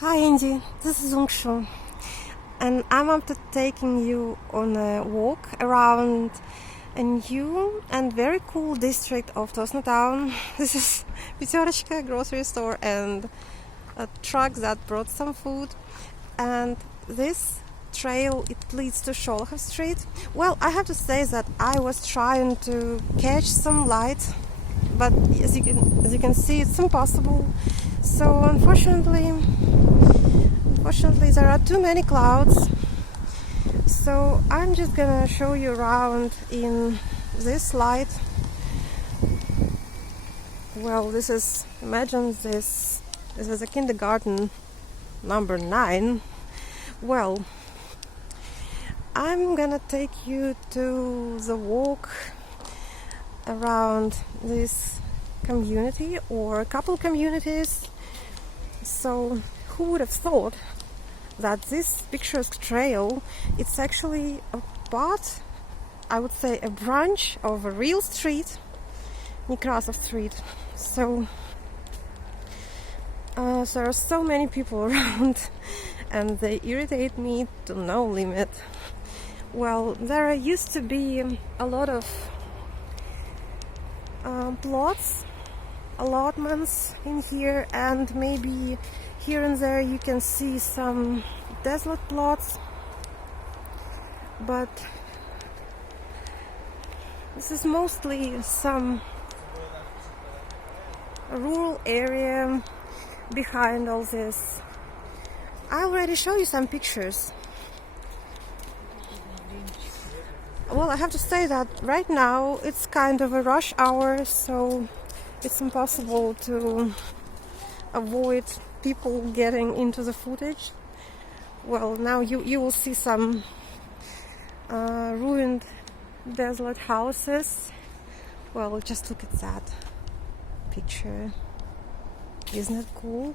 Hi Indy, this is Ungshu, and I'm up to taking you on a walk around a new and very cool district of Tosno town. This is Pятерочка grocery store and a truck that brought some food, and this trail, it leads to Sholokov Street. Well, I have to say that I was trying to catch some light, but as you can see, it's impossible. So unfortunately there are too many clouds. So I'm just gonna show you around in this light. Well, imagine this is a kindergarten number 9. Well, I'm gonna take you to the walk around this community or a couple communities. So who would have thought that this picturesque trail, it's actually a part, I would say a branch of a real street, Nekrasov Street. So there are so many people around and they irritate me to no limit. Well, there used to be a lot of plots, allotments in here, and maybe here and there you can see some desolate plots, but this is mostly some rural area behind all this. I already showed you some pictures. Well, I have to say that right now it's kind of a rush hour, so it's impossible to avoid people getting into the footage. Well, now you will see some ruined, desolate houses. Well, just look at that picture. Isn't it cool?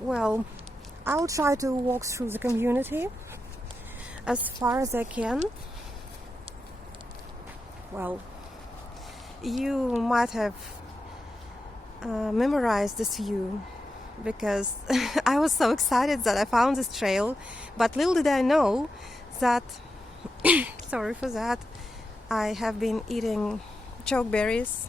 Well, I'll try to walk through the community as far as I can. Well, you might have memorized this view because I was so excited that I found this trail, but little did I know that sorry for that, I have been eating chokeberries.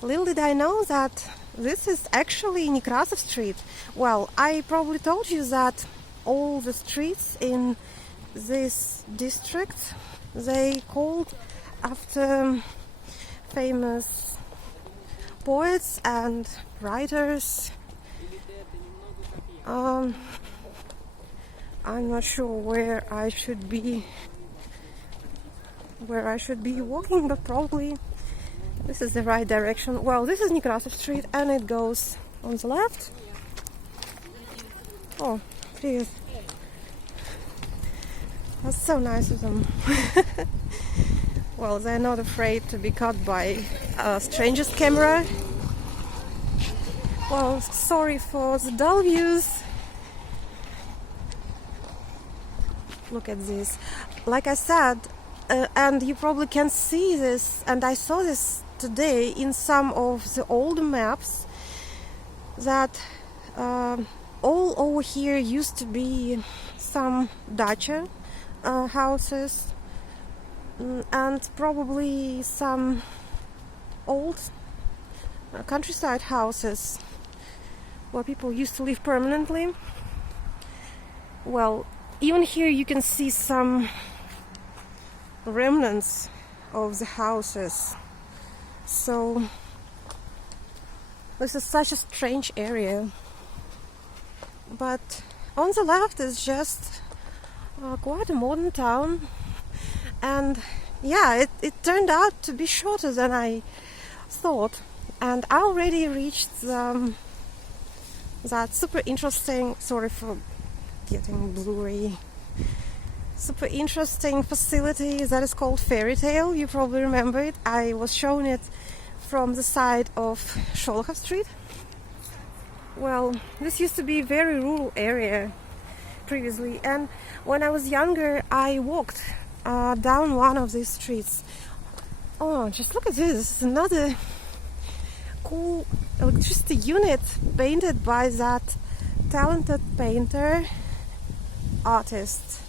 Little did I know that this is actually Nekrasov Street. Well, I probably told you that all the streets in this district, they called after famous poets and writers. I'm not sure where I should be walking, but probably this is the right direction. Well, this is Nekrasov Street and it goes on the left. Oh, привет. That's so nice of them. Well, they're not afraid to be caught by a stranger's camera. Well, sorry for the dull views. Look at this. Like I said, and you probably can see this, and I saw this today in some of the old maps, that all over here used to be some dacha houses, and probably some old countryside houses where people used to live permanently. Well, even here you can see some remnants of the houses. So this is such a strange area. But on the left is just quite a modern town, and yeah, it turned out to be shorter than I thought, and I already reached that super interesting, sorry for getting blurry, super interesting facility that is called Fairytale. You probably remember it. I was shown it from the side of Sholokov Street. Well, this used to be a very rural area previously, and when I was younger I walked down one of these streets. Oh, just look at this. This is another cool electricity unit painted by that talented painter artist.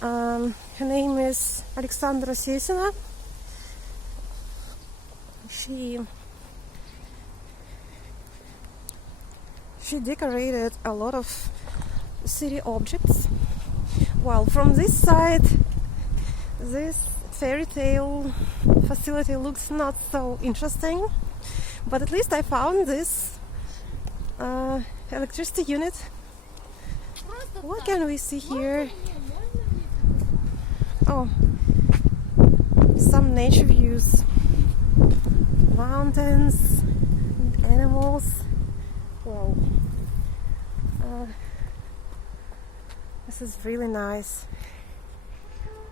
Her name is Alexandra Sesina. She decorated a lot of city objects. Well, from this side, this Fairytale facility looks not so interesting, but at least I found this electricity unit. What can we see here? Oh, some nature views, mountains, animals. Wow, this is really nice,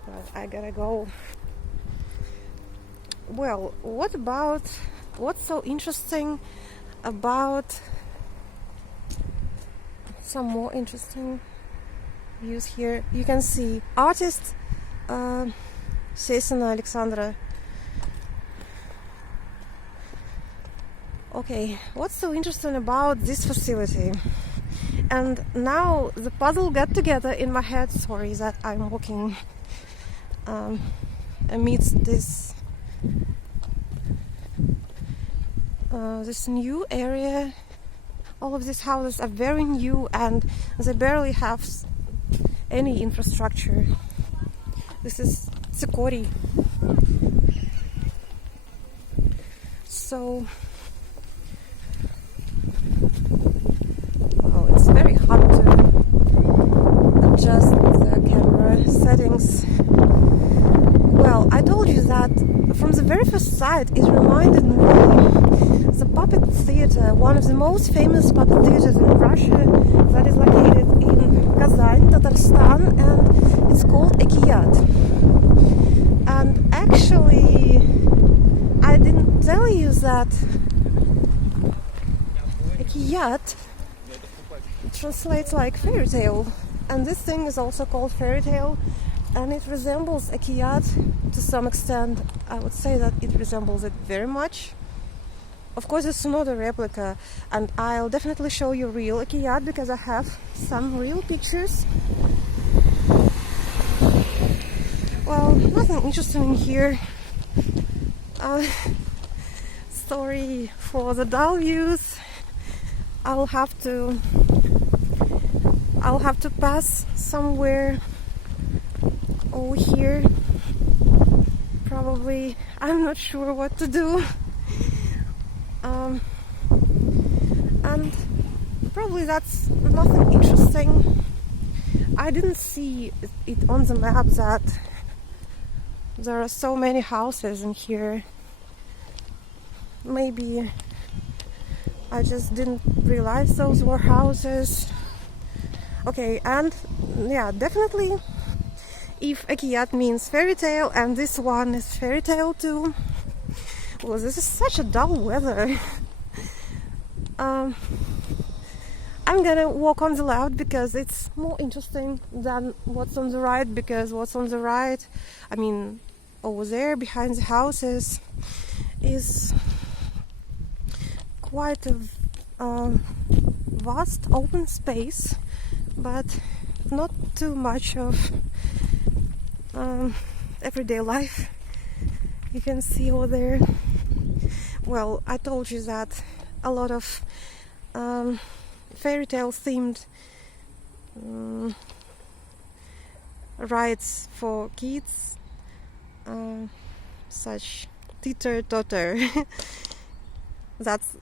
but I gotta go. Well, what's so interesting about some more interesting views here? You can see artist Sesina Alexandra. Okay, what's so interesting about this facility? And now the puzzle got together in my head. Sorry that I'm walking amidst this this new area. All of these houses are very new and they barely have any infrastructure. This is Tsikori. So it's very hard to adjust the camera settings. Well, I told you that from the very first sight it reminded me the puppet theater, one of the most famous puppet theaters in Russia, that is located in Kazan, Tatarstan, and it's called Ekiyat. And actually, I didn't tell you that Ekiyat translates like fairy tale, and this thing is also called Fairytale, and it resembles Ekiyat to some extent. I would say that it resembles it very much. Of course, it's not a replica, and I'll definitely show you real Ekiyat because I have some real pictures. Well, nothing interesting in here. Sorry for the dull views. I'll have to pass somewhere over here. Probably, I'm not sure what to do. And probably that's nothing interesting. I didn't see it on the map that there are so many houses in here. Maybe I just didn't realize those were houses. Okay, and yeah, definitely if Ekiyat means fairy tale and this one is fairy tale too. Well, this is such a dull weather. I'm gonna walk on the left because it's more interesting than what's on the right, because what's on the right, I mean over there behind the houses, is quite a vast open space, but not too much of everyday life. You can see over there. Well, I told you that a lot of fairy tale themed rides for kids, such teeter totter. That's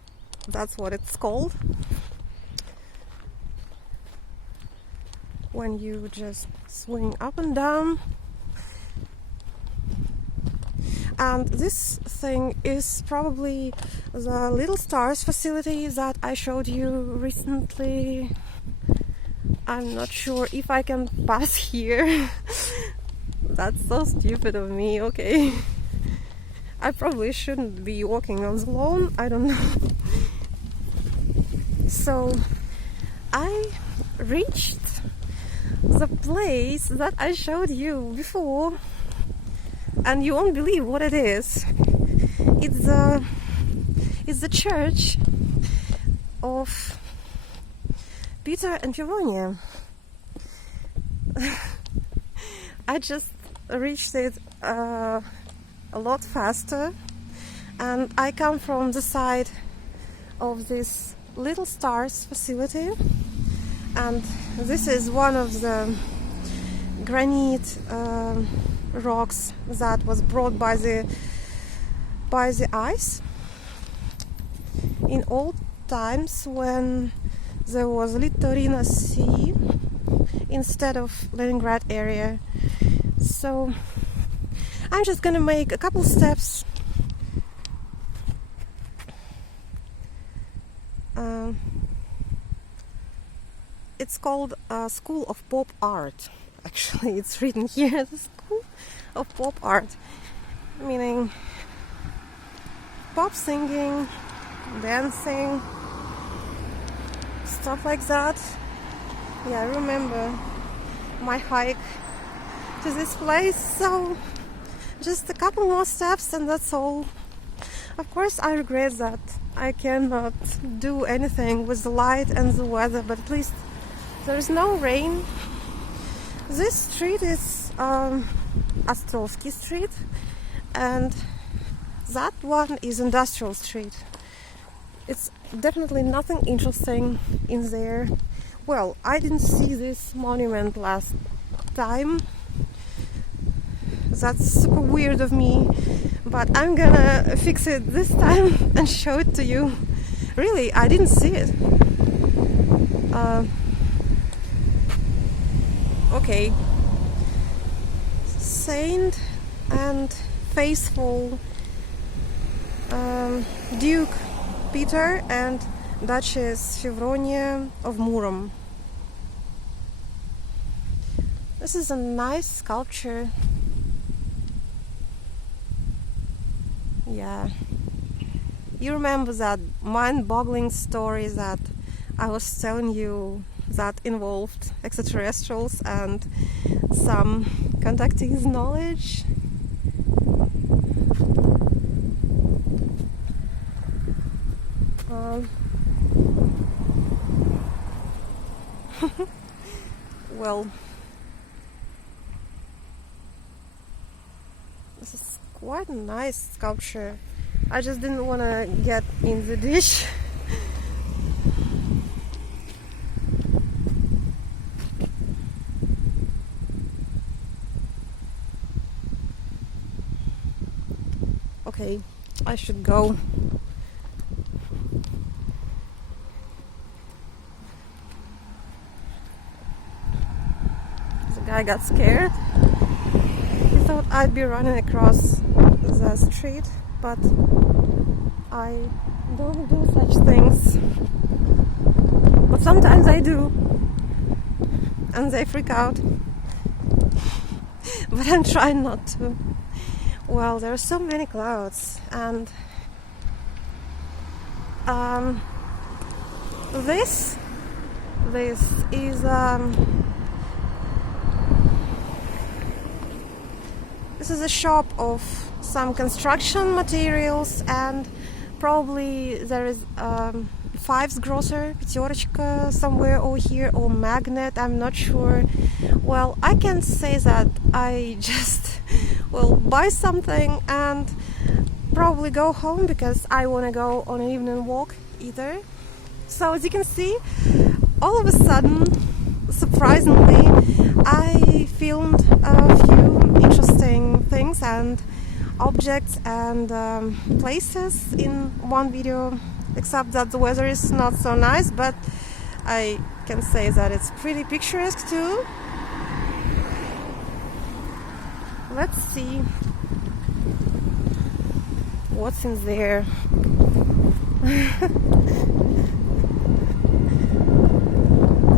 what it's called, when you just swing up and down. And this thing is probably the Little Stars facility that I showed you recently. I'm not sure if I can pass here. That's so stupid of me. Okay, I probably shouldn't be walking on the lawn. I don't know. So I reached the place that I showed you before, and you won't believe what it is. It's the church of Peter and Fivonia. I just reached it a lot faster, and I come from the side of this Little Stars facility, and this is one of the granite rocks that was brought by the ice in old times when there was Littorina Sea instead of Leningrad area. So I'm just gonna make a couple steps it's called School of Pop Art. Actually, it's written here, the School of Pop Art, meaning pop singing, dancing, stuff like that. Yeah, I remember my hike to this place, so just a couple more steps and that's all. Of course, I regret that I cannot do anything with the light and the weather, but at least there is no rain. This street is Ostrovsky Street, and that one is Industrial Street. It's definitely nothing interesting in there. Well, I didn't see this monument last time. That's super weird of me, but I'm gonna fix it this time and show it to you. Really, I didn't see it. Okay. Saint and faithful Duke Peter and Duchess Fivonia of Murom. This is a nice sculpture. Yeah. You remember that mind-boggling story that I was telling you that involved extraterrestrials and some contactees knowledge? Well, this is quite a nice sculpture. I just didn't want to get in the dish. Okay, I should go. The guy got scared. He thought I'd be running across the street, but I don't do such things. But sometimes I do, and they freak out. But I'm trying not to. Well, there are so many clouds, and this is this is a shop of some construction materials, and probably there is Five's grocer, Пятерочка, somewhere over here, or Magnet, I'm not sure. Well, I can say that I just will buy something and probably go home because I want to go on an evening walk either. So as you can see, all of a sudden, surprisingly, I filmed a few interesting things and objects and places in one video, except that the weather is not so nice, but I can say that it's pretty picturesque too. Let's see what's in there.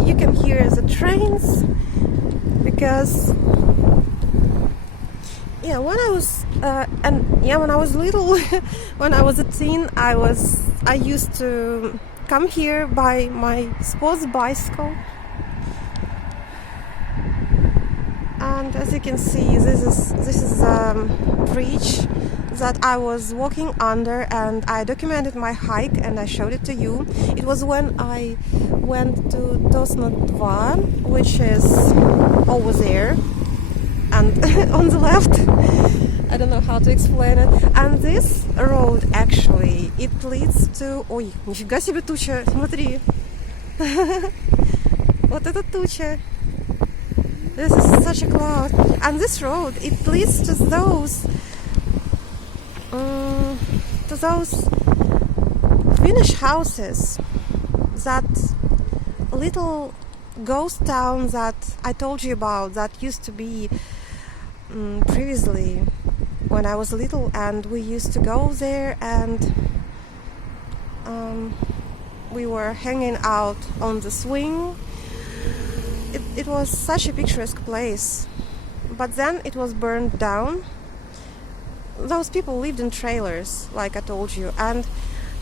You can hear the trains because when I was little, when I was a teen, I used to come here by my sports bicycle, and as you can see, this is bridge that I was walking under, and I documented my hike and I showed it to you. It was when I went to Tosno 2, which is over there and on the left. I don't know how to explain it. And this road actually, it leads to... Ой, нифига себе туча, смотри. Вот эта туча. This is such a cloud. And this road, it leads to those Finnish houses, that little ghost town that I told you about, that used to be previously when I was little, and we used to go there, and we were hanging out on the swing. It was such a picturesque place, but then it was burned down. Those people lived in trailers, like I told you, and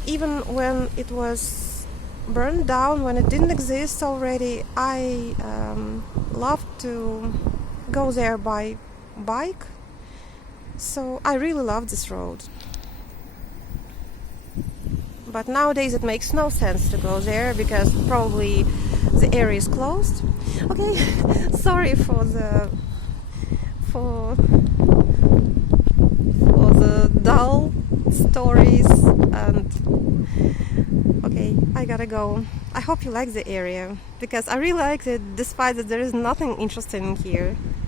even when it was burned down, when it didn't exist already, I loved to go there by bike. So I really love this road. But nowadays it makes no sense to go there because probably the area is closed. Okay, sorry for the dull stories, and okay, I gotta go. I hope you like the area because I really like it, despite that there is nothing interesting here.